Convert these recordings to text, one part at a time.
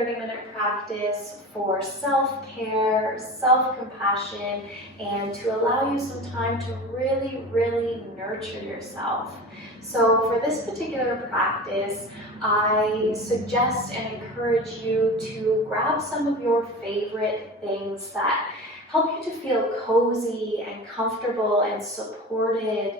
30-minute practice for self-care, self-compassion, and to allow you some time to really nurture yourself. So for this particular practice, I suggest and encourage you to grab some of your favorite things that help you to feel cozy and comfortable and supported.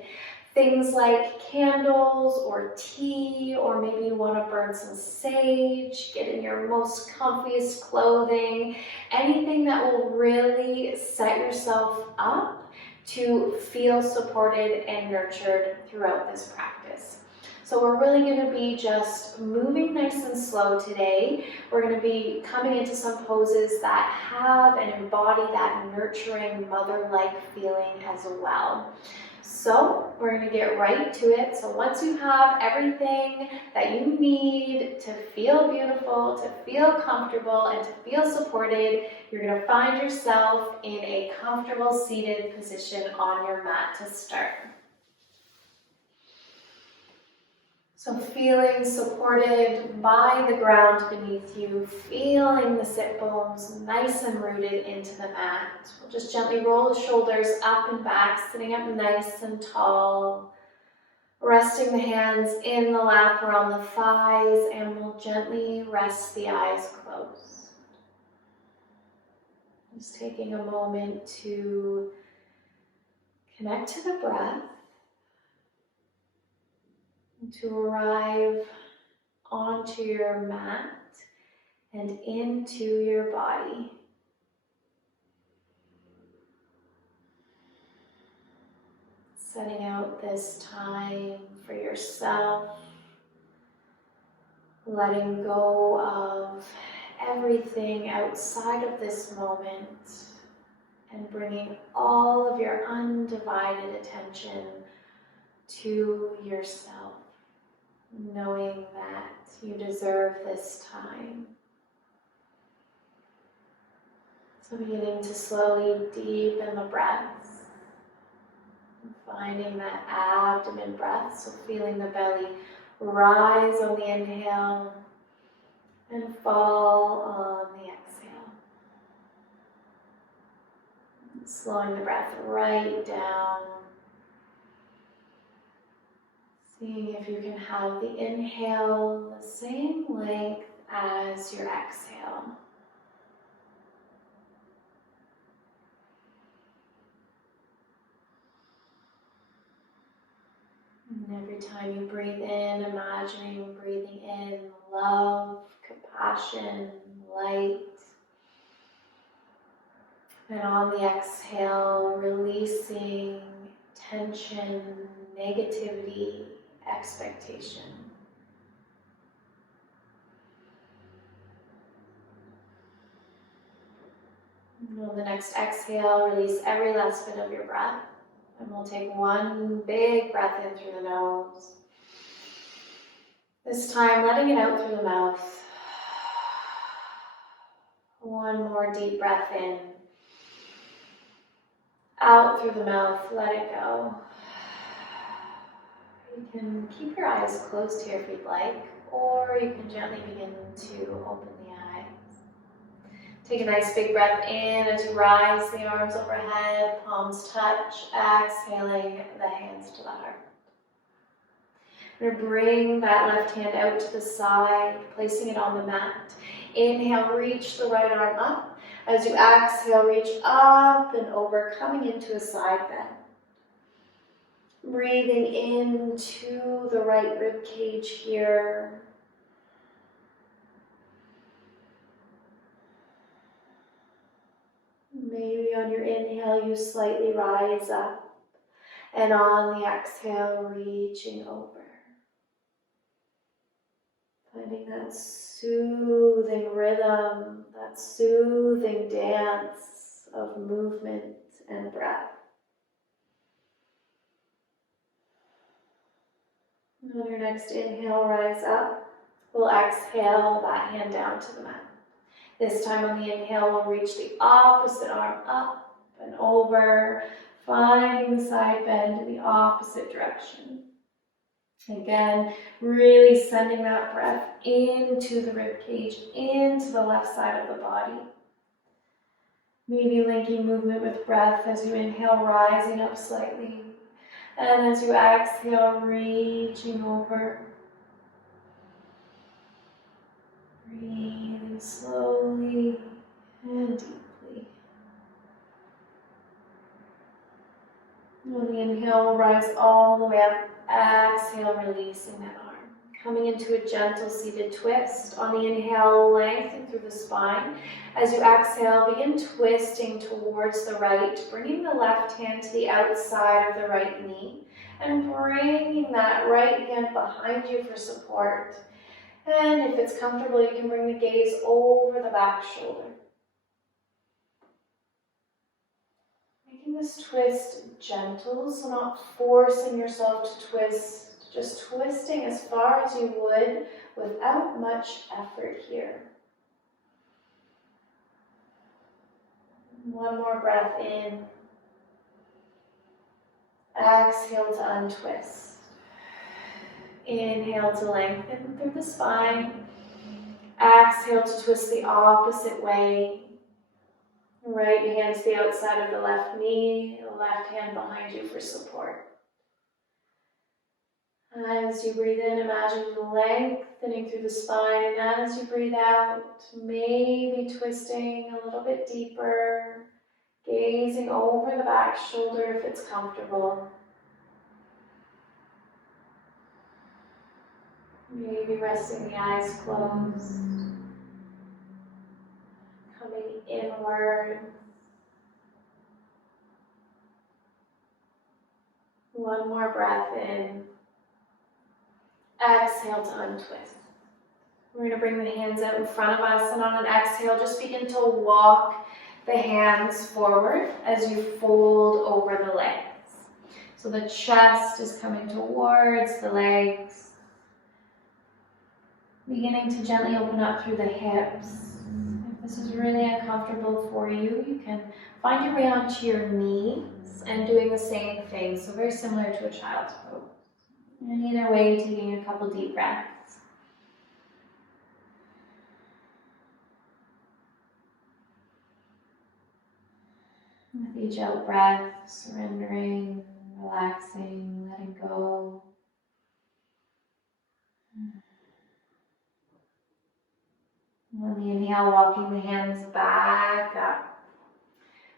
Things like candles or tea, or maybe you want to burn some sage, get in your most comfiest clothing, anything that will really set yourself up to feel supported and nurtured throughout this practice. So we're really going to be just moving nice and slow today. We're going to be coming into some poses that have and embody that nurturing mother-like feeling as well. So we're going to get right to it. So once you have everything that you need to feel beautiful, to feel comfortable, and to feel supported, you're going to find yourself in a comfortable seated position on your mat to start. So feeling supported by the ground beneath you, feeling the sit bones nice and rooted into the mat. We'll just gently roll the shoulders up and back, sitting up nice and tall. Resting the hands in the lap or on the thighs, and we'll gently rest the eyes closed. Just taking a moment to connect to the breath, to arrive onto your mat and into your body. Setting out this time for yourself, letting go of everything outside of this moment and bringing all of your undivided attention to yourself, knowing that you deserve this time. So beginning to slowly deepen the breaths, and finding that abdomen breath, so feeling the belly rise on the inhale and fall on the exhale. Slowing the breath right down. Seeing if you can have the inhale the same length as your exhale. And every time you breathe in, imagining breathing in love, compassion, light. And on the exhale, releasing tension, negativity, expectation. And on the next exhale, release every last bit of your breath. And we'll take one big breath in through the nose. This time, letting it out through the mouth. One more deep breath in. Out through the mouth, let it go. You can keep your eyes closed here if you'd like, or you can gently begin to open the eyes. Take a nice big breath in as you rise the arms overhead, palms touch, exhaling the hands to the heart. We're going to bring that left hand out to the side, placing it on the mat. Inhale, reach the right arm up. As you exhale, reach up and over, coming into a side bend. Breathing into the right rib cage here. Maybe on your inhale, you slightly rise up, and on the exhale, reaching over. Finding that soothing rhythm, that soothing dance of movement and breath. And on your next inhale, rise up. We'll exhale that hand down to the mat. This time on the inhale, we'll reach the opposite arm up and over, finding the side bend in the opposite direction. Again, really sending that breath into the rib cage, into the left side of the body. Maybe linking movement with breath as you inhale, rising up slightly. And as you exhale, reaching over. Breathing slowly and deeply. On the inhale, we'll rise all the way up. Exhale, releasing that arm. Coming into a gentle seated twist. On the inhale, lengthen through the spine. As you exhale, begin twisting towards the right, bringing the left hand to the outside of the right knee, and bringing that right hand behind you for support. And if it's comfortable, you can bring the gaze over the back shoulder. Making this twist gentle, so not forcing yourself to twist, just twisting as far as you would without much effort here. One more breath in. Exhale to untwist. Inhale to lengthen through the spine. Exhale to twist the opposite way. Right hand to the outside of the left knee, the left hand behind you for support. As you breathe in, imagine lengthening through the spine, and as you breathe out, maybe twisting a little bit deeper, gazing over the back shoulder if it's comfortable. Maybe resting the eyes closed. Coming inward. One more breath in. Exhale to untwist. We're going to bring the hands out in front of us, and on an exhale, just begin to walk the hands forward as you fold over the legs. So the chest is coming towards the legs. Beginning to gently open up through the hips. If this is really uncomfortable for you, you can find your way onto your knees and doing the same thing. So very similar to a child's pose. And either way, taking a couple deep breaths. With each out breath, surrendering, relaxing, letting go. On the inhale, walking the hands back up.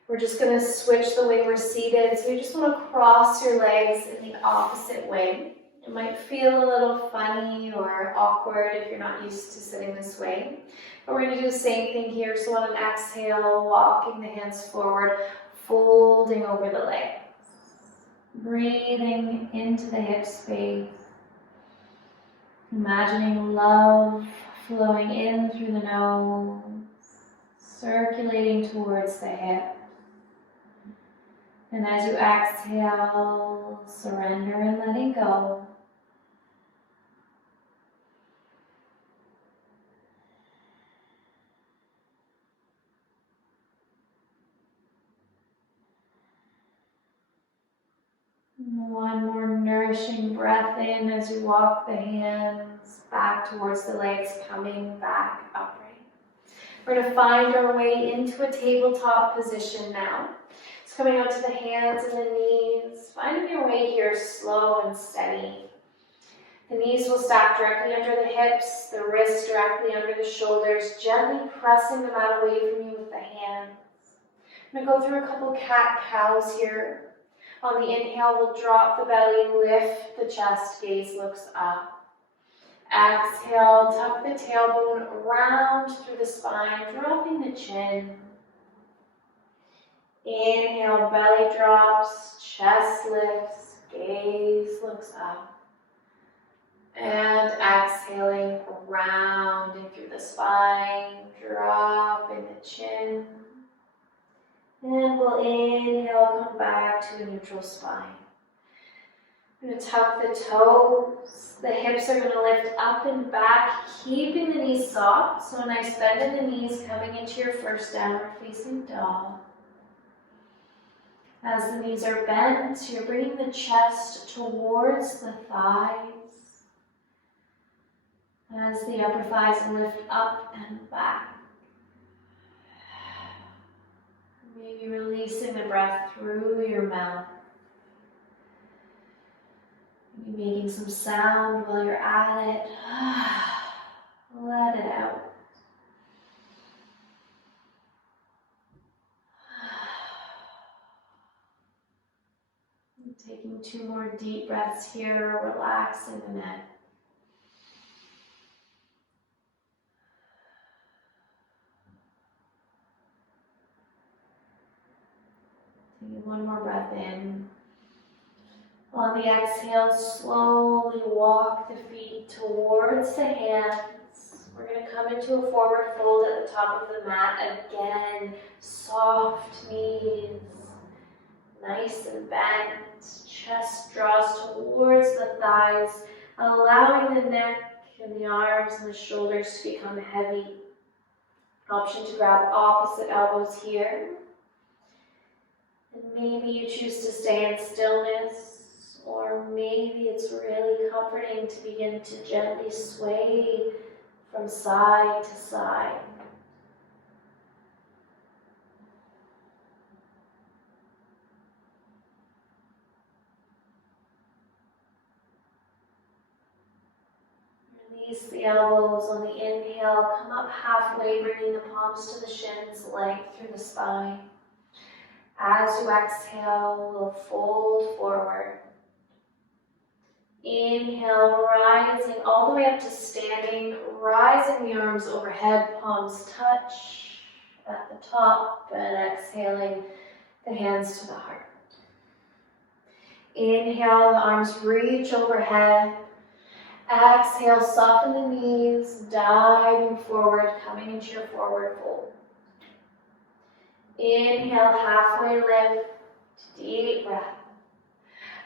We're just going to switch the way we're seated. So you just want to cross your legs in the opposite way. It might feel a little funny or awkward if you're not used to sitting this way. But we're going to do the same thing here. So on an exhale, walking the hands forward, folding over the legs. Breathing into the hip space. Imagining love flowing in through the nose, circulating towards the hip. And as you exhale, surrender and letting go. One more nourishing breath in as you walk the hands back towards the legs, coming back upright. We're going to find our way into a tabletop position now. It's coming out to the hands and the knees, finding your way here slow and steady. The knees will stack directly under the hips, the wrists directly under the shoulders, gently pressing the mat away from you with the hands. I'm going to go through a couple cat-cows here. On the inhale, we'll drop the belly, lift the chest, gaze looks up. Exhale, tuck the tailbone round through the spine, dropping the chin. Inhale, belly drops, chest lifts, gaze looks up. And exhaling, rounding through the spine, dropping the chin. And we'll inhale, come back to a neutral spine. We're going to tuck the toes. The hips are going to lift up and back, keeping the knees soft. So a nice bend in the knees, coming into your first downward facing dog. As the knees are bent, you're bringing the chest towards the thighs. As the upper thighs lift up and back. Maybe releasing the breath through your mouth. Maybe making some sound while you're at it. Let it out. Taking 2 more deep breaths here, relaxing the neck. Taking 1 more breath in. On the exhale, slowly walk the feet towards the hands. We're going to come into a forward fold at the top of the mat. Again, soft knees, nice and bent. Chest draws towards the thighs, allowing the neck and the arms and the shoulders to become heavy. Option to grab opposite elbows here. And maybe you choose to stay in stillness, or maybe it's really comforting to begin to gently sway from side to side. Release the elbows on the inhale, come up halfway, bringing the palms to the shins, length through the spine. As you exhale, we'll fold forward. Inhale, rising all the way up to standing, rising the arms overhead, palms touch at the top, and exhaling the hands to the heart. Inhale, the arms reach overhead. Exhale, soften the knees, diving forward, coming into your forward fold. Inhale, halfway lift, deep breath.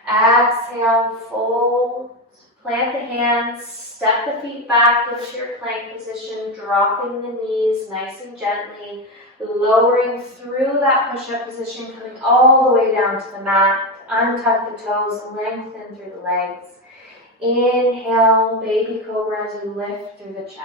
Exhale, fold, plant the hands, step the feet back into your plank position, dropping the knees nice and gently, lowering through that push-up position, coming all the way down to the mat. Untuck the toes, lengthen through the legs. Inhale, baby cobra as you lift through the chest.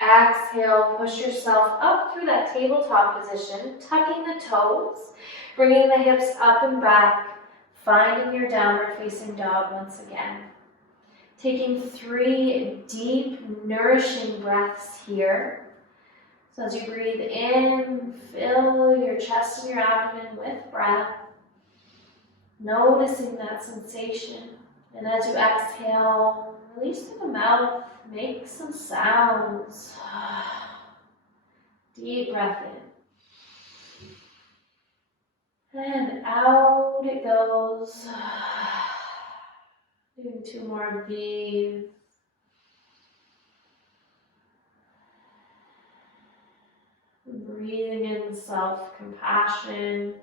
Exhale, push yourself up through that tabletop position, tucking the toes, bringing the hips up and back, finding your downward facing dog once again. Taking 3 deep, nourishing breaths here. So as you breathe in, fill your chest and your abdomen with breath, noticing that sensation. And as you exhale, release through the mouth, make some sounds. Deep breath in. And out it goes. Doing 2 more of these. Breathing in self-compassion.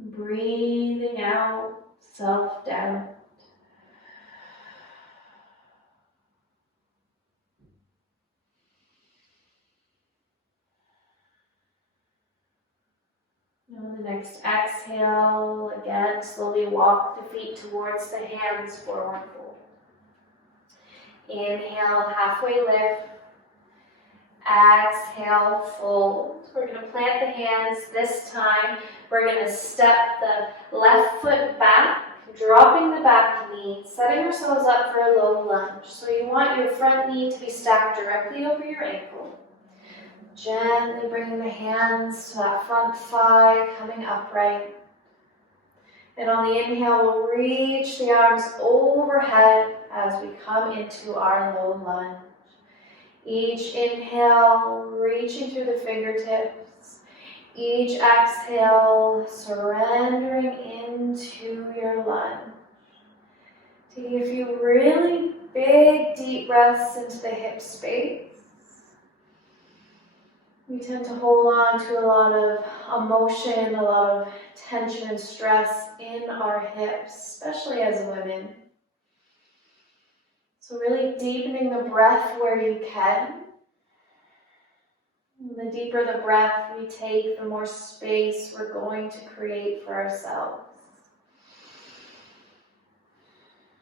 Breathing out self-doubt. On the next exhale, again, slowly walk the feet towards the hands, forward fold. Inhale, halfway lift. Exhale, fold. We're going to plant the hands. This time, we're going to step the left foot back, dropping the back knee, setting ourselves up for a low lunge. So you want your front knee to be stacked directly over your ankle. Gently bringing the hands to that front thigh, coming upright. And on the inhale, we'll reach the arms overhead as we come into our low lunge. Each inhale, reaching through the fingertips. Each exhale, surrendering into your lunge. Taking a few really big, deep breaths into the hip space. We tend to hold on to a lot of emotion, a lot of tension and stress in our hips, especially as women. So really deepening the breath where you can. And the deeper the breath we take, the more space we're going to create for ourselves.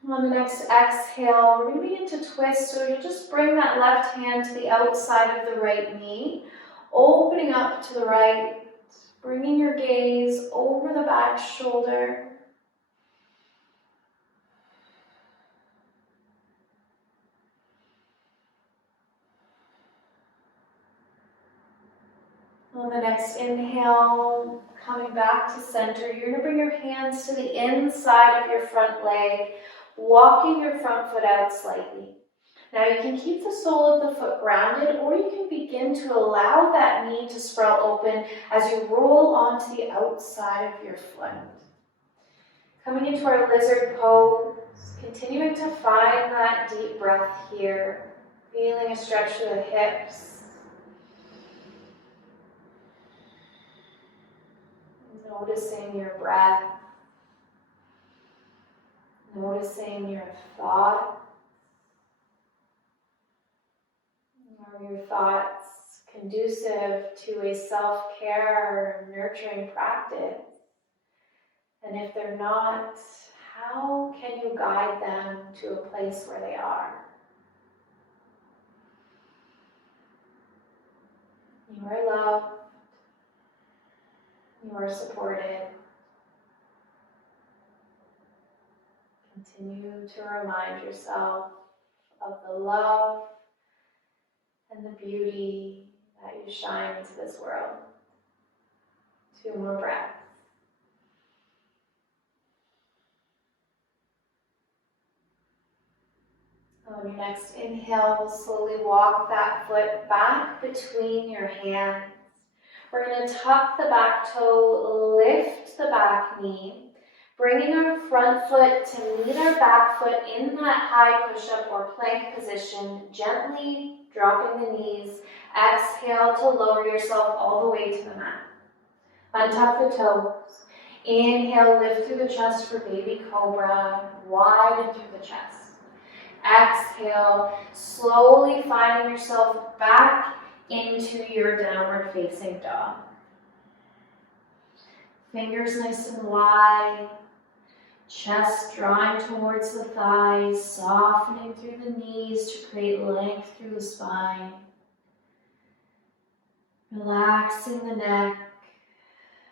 On the next exhale, we're going to begin to twist. So you'll just bring that left hand to the outside of the right knee, opening up to the right, bringing your gaze over the back shoulder. On the next inhale, coming back to center, you're going to bring your hands to the inside of your front leg, walking your front foot out slightly. Now you can keep the sole of the foot grounded, or you can begin to allow that knee to sprout open as you roll onto the outside of your foot. Coming into our lizard pose, continuing to find that deep breath here, feeling a stretch through the hips. Noticing your breath, noticing your thoughts. Are your thoughts conducive to a self-care or nurturing practice? And if they're not, how can you guide them to a place where they are? You are loved. You are supported. Continue to remind yourself of the love and the beauty that you shine into this world. 2 more breaths. On your next inhale, slowly walk that foot back between your hands. We're going to tuck the back toe, lift the back knee, bringing our front foot to meet our back foot in that high push-up or plank position, gently dropping the knees. Exhale to lower yourself all the way to the mat. Untuck the toes. Inhale, lift through the chest for baby cobra, widen through the chest. Exhale, slowly finding yourself back into your downward facing dog. Fingers nice and wide, chest drawing towards the thighs, softening through the knees to create length through the spine. Relaxing the neck,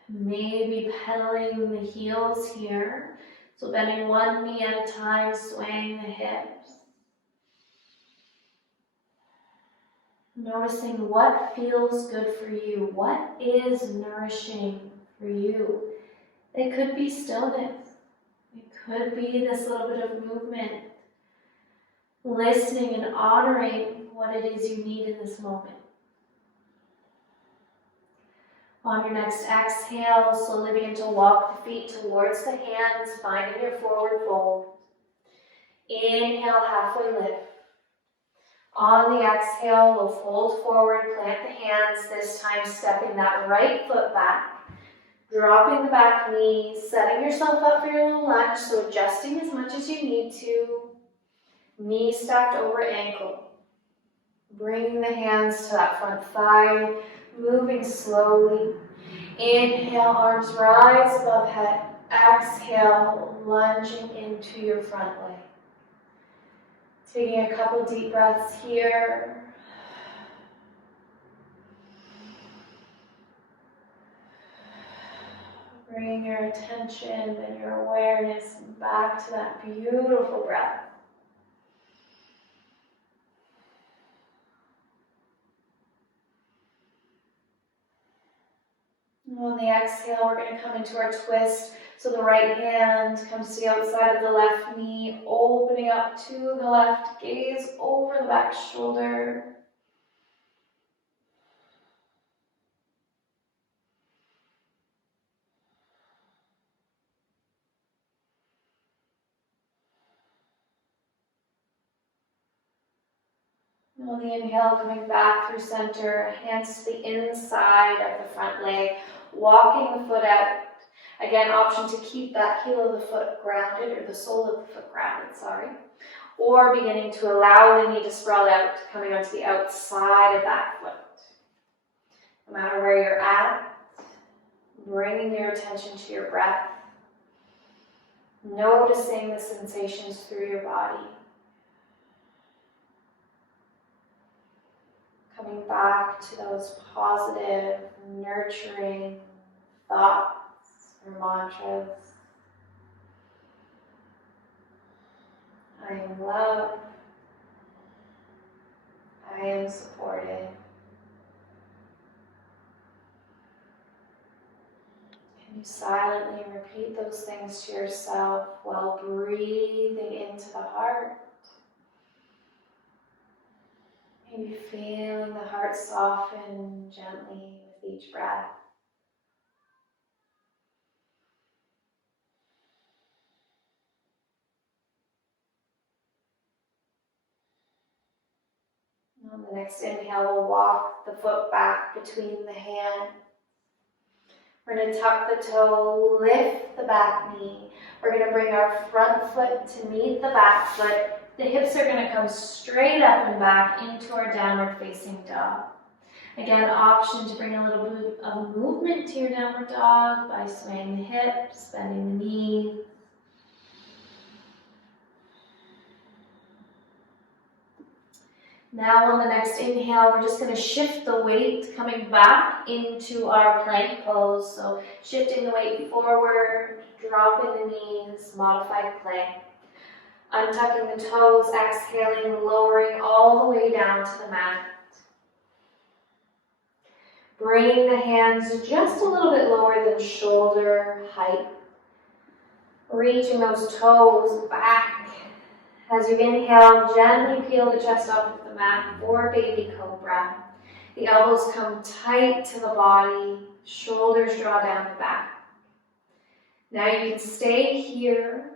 maybe pedaling the heels here. So bending one knee at a time, swaying the hips. Noticing what feels good for you, what is nourishing for you. It could be stillness. It could be this little bit of movement. Listening and honoring what it is you need in this moment. On your next exhale, slowly begin to walk the feet towards the hands, finding your forward fold. Inhale, halfway lift. On the exhale, we'll fold forward, plant the hands, this time stepping that right foot back, dropping the back knee, setting yourself up for your little lunge, so adjusting as much as you need to, knee stacked over ankle. Bringing the hands to that front thigh, moving slowly. Inhale, arms rise above head. Exhale, lunging into your front leg. Taking a couple deep breaths here. Bring your attention and your awareness back to that beautiful breath. On the exhale, we're going to come into our twist. So the right hand comes to the outside of the left knee, opening up to the left, gaze over the back shoulder. On the inhale, coming back through center, hands to the inside of the front leg, walking the foot out. Again, option to keep that heel of the foot grounded, or the sole of the foot grounded, or beginning to allow the knee to sprawl out, coming onto the outside of that foot. No matter where you're at, bringing your attention to your breath. Noticing the sensations through your body. Coming back to those positive, nurturing thoughts or mantras. I am loved. I am supported. Can you silently repeat those things to yourself while breathing into the heart? Maybe feeling the heart soften gently with each breath. On the next inhale, we'll walk the foot back between the hands. We're going to tuck the toe, lift the back knee. We're going to bring our front foot to meet the back foot. The hips are going to come straight up and back into our downward facing dog. Again, option to bring a little bit of movement to your downward dog by swaying the hips, bending the knees. Now on the next inhale, we're just going to shift the weight coming back into our plank pose. So shifting the weight forward, dropping the knees, modified plank. Untucking the toes, exhaling, lowering all the way down to the mat. Bringing the hands just a little bit lower than shoulder height. Reaching those toes back. As you inhale, gently peel the chest off of the mat for baby cobra. The elbows come tight to the body, shoulders draw down the back. Now you can stay here,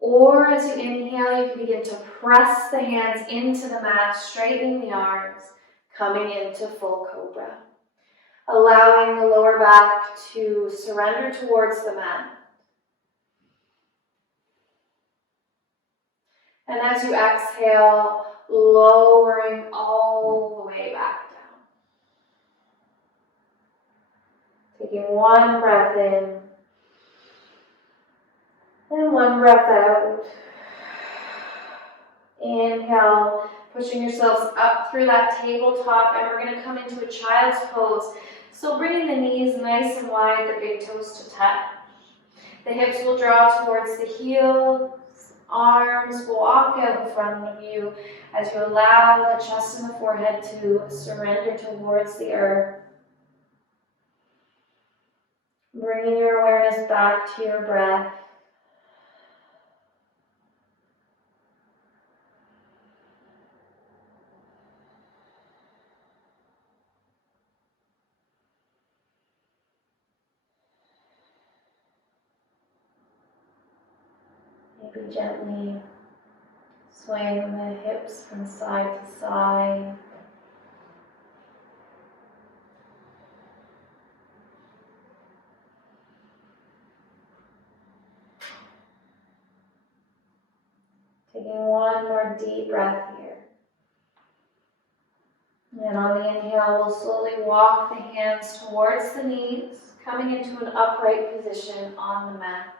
or as you inhale, you can begin to press the hands into the mat, straightening the arms, coming into full cobra. Allowing the lower back to surrender towards the mat. And as you exhale, lowering all the way back down. Taking one breath in and one breath out. Inhale, pushing yourselves up through that tabletop, and we're going to come into a child's pose. So bringing the knees nice and wide, the big toes to touch. The hips will draw towards the heels. Arms will walk out in front of you as you allow the chest and the forehead to surrender towards the earth. Bringing your awareness back to your breath. Maybe gently swaying the hips from side to side. Taking one more deep breath here. And on the inhale, we'll slowly walk the hands towards the knees, coming into an upright position on the mat.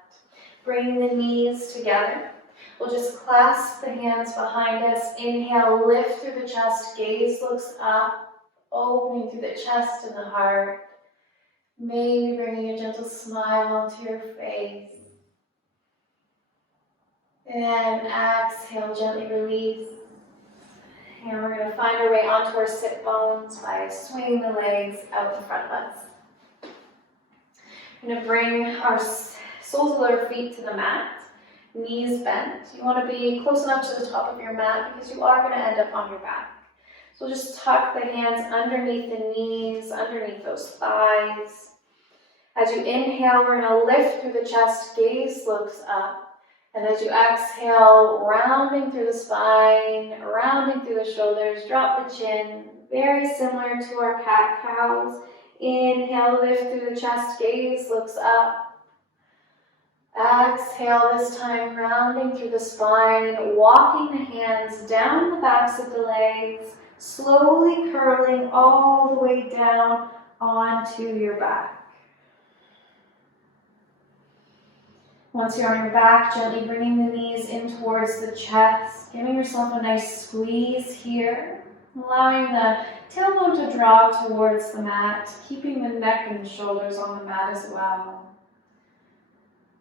Bringing the knees together. We'll just clasp the hands behind us. Inhale, lift through the chest, gaze looks up, opening through the chest and the heart. Maybe bringing a gentle smile to your face. And exhale, gently release. And we're going to find our way onto our sit bones by swinging the legs out in front of us. We're going to bring our soles of our feet to the mat. Knees bent. You want to be close enough to the top of your mat because you are going to end up on your back. So just tuck the hands underneath the knees, underneath those thighs. As you inhale, we're going to lift through the chest, gaze looks up. And as you exhale, rounding through the spine, rounding through the shoulders, drop the chin. Very similar to our cat-cows. Inhale, lift through the chest, gaze looks up. Exhale this time, rounding through the spine, walking the hands down the backs of the legs, slowly curling all the way down onto your back. Once you're on your back, gently bringing the knees in towards the chest, giving yourself a nice squeeze here, allowing the tailbone to draw towards the mat, keeping the neck and the shoulders on the mat as well.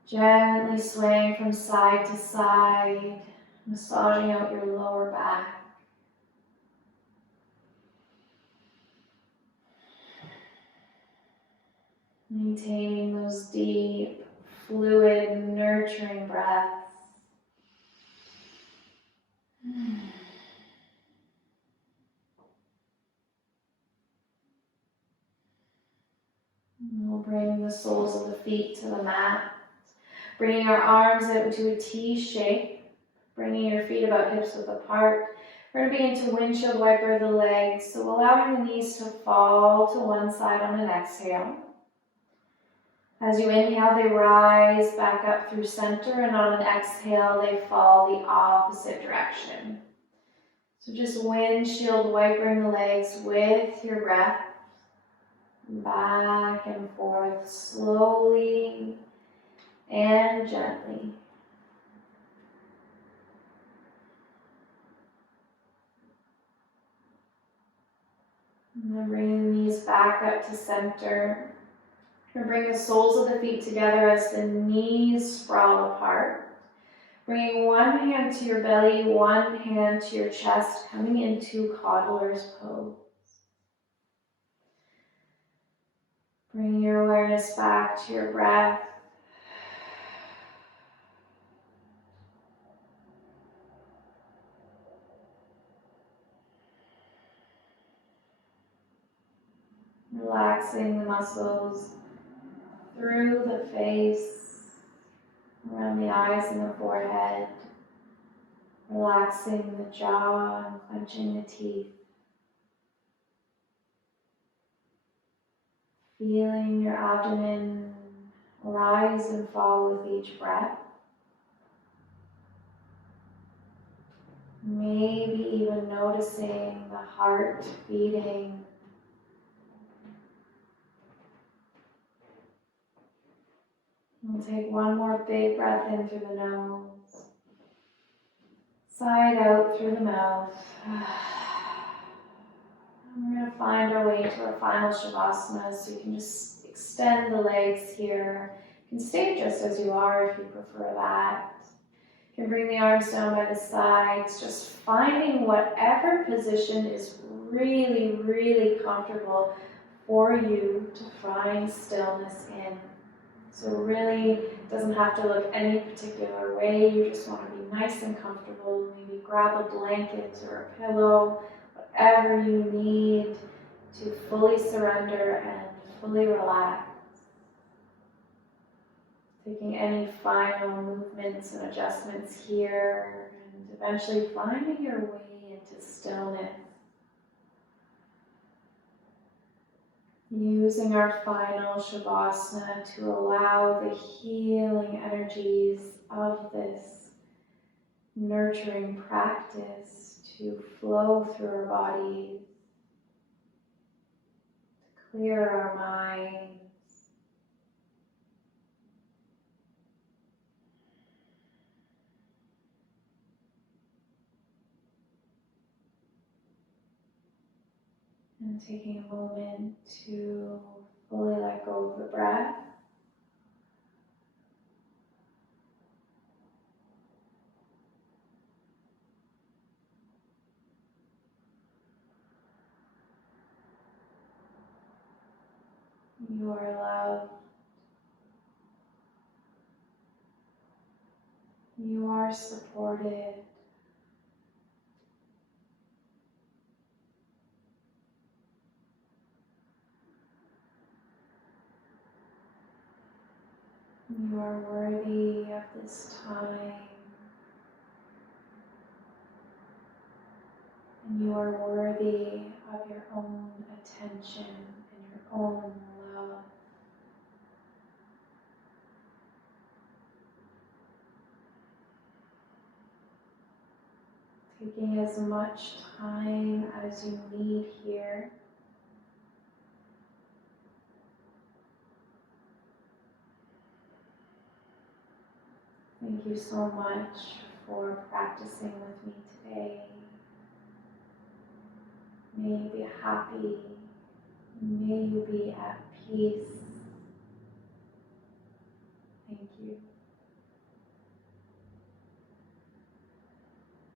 Gently swaying from side to side, massaging out your lower back. Maintaining those deep, fluid, nurturing breaths. We'll bring the soles of the feet to the mat, bringing our arms out into a T shape, bringing your feet about hips width apart. We're going to begin to windshield wiper the legs, so allowing the knees to fall to one side on an exhale. As you inhale, they rise back up through center, and on an exhale, they fall the opposite direction. So just windshield wipering the legs with your breath, back and forth, slowly and gently. And then bringing the knees back up to center. We're going to bring the soles of the feet together as the knees sprawl apart. Bringing one hand to your belly, one hand to your chest, coming into coddler's pose. Bring your awareness back to your breath. Relaxing the muscles through the face, around the eyes and the forehead. Relaxing the jaw and clenching the teeth. Feeling your abdomen rise and fall with each breath. Maybe even noticing the heart beating. We'll take one more big breath in through the nose. Side out through the mouth. And we're going to find our way to our final Shavasana, so you can just extend the legs here. You can stay just as you are if you prefer that. You can bring the arms down by the sides, just finding whatever position is really, really comfortable for you to find stillness in. So really, it doesn't have to look any particular way. You just want to be nice and comfortable. Maybe grab a blanket or a pillow, whatever you need to fully surrender and fully relax. Taking any final movements and adjustments here, and eventually finding your way into stillness. Using our final Shavasana to allow the healing energies of this nurturing practice to flow through our bodies, to clear our minds. And taking a moment to fully let go of the breath. You are loved. You are supported. You are worthy of this time. And you are worthy of your own attention and your own love. Taking as much time as you need here. Thank you so much for practicing with me today. May you be happy. May you be at peace.